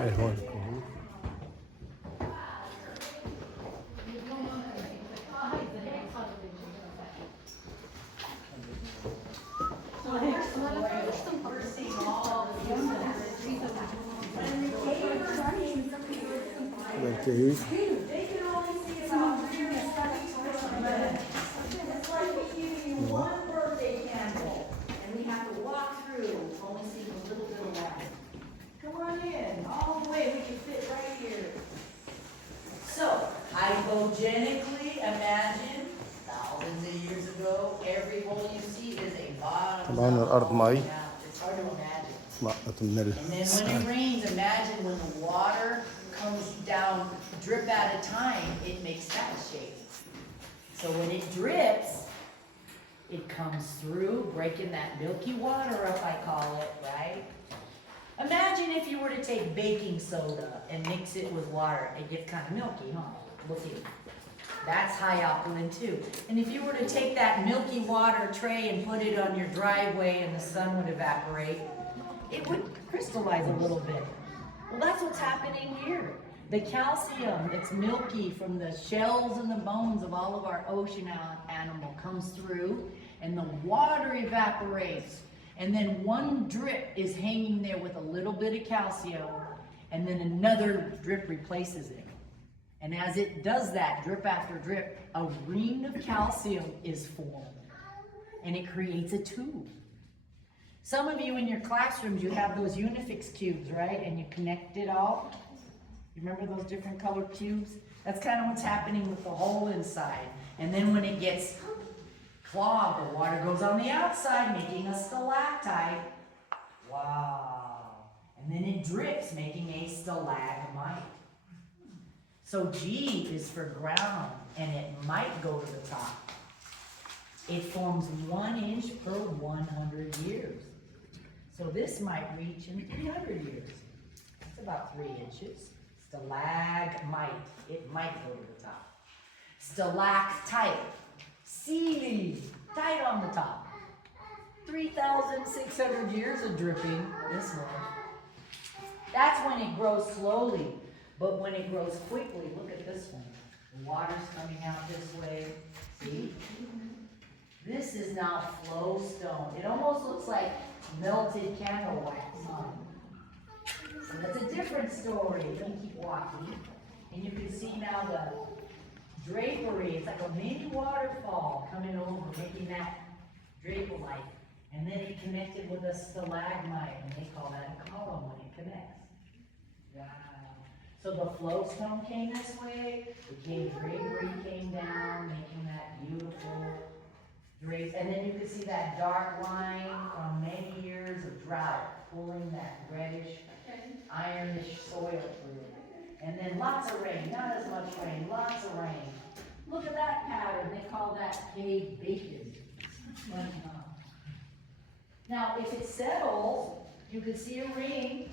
Juan Cruz. Like cave. One birthday candle, and we have to walk through, only seeing a little bit of light. Come on in, all the way, we can fit right here. So, hypogenically, imagine, thousands of years ago, every hole you see is a bottom. طبعاً الأرض مي. It's hard to imagine. ماء من And then when it rains, imagine when the water comes down, drip at a time, it makes that shape. So when it drips, it comes through, breaking that milky water up, I call it, right? Imagine if you were to take baking soda and mix it with water. It gets kind of milky, huh? Looking. That's high alkaline too. And if you were to take that milky water tray and put it on your driveway and the sun would evaporate, it would crystallize a little bit. Well, that's what's happening here. The calcium that's milky from the shells and the bones of all of our ocean animal comes through, and the water evaporates. And then one drip is hanging there with a little bit of calcium, and then another drip replaces it. And as it does that, drip after drip, a ring of calcium is formed, and it creates a tube. Some of you in your classrooms, you have those Unifix cubes, right? And you connect it all. You remember those different colored cubes? That's kind of what's happening with the hole inside. And then when it gets clogged, the water goes on the outside, making a stalactite. Wow. And then it drips, making a stalagmite. So G is for ground, and it might go to the top. It forms 1 inch per 100 years. So this might reach in 300 years. That's about 3 inches. Stalagmite, it might go to the top. Stalactite, seaweed, tight on the top. 3,600 years of dripping, this one. That's when it grows slowly, but when it grows quickly, look at this one. The water's coming out this way, see? This is now flowstone. It almost looks like melted candle wax. So that's a different story. Let me keep walking. And you can see now the drapery. It's like a mini waterfall coming over, making that draperite. And then it connected with a stalagmite, and they call that a column when it connects. Wow. So the flowstone came this way, the drapery came down, making that beautiful drape. And then you can see that dark line from many years of drought, pulling that reddish, ironish soil through. And then lots of rain, not as much rain, lots of rain. Look at that pattern, they call that cave bacon. Now, if it settles, you could see a ring,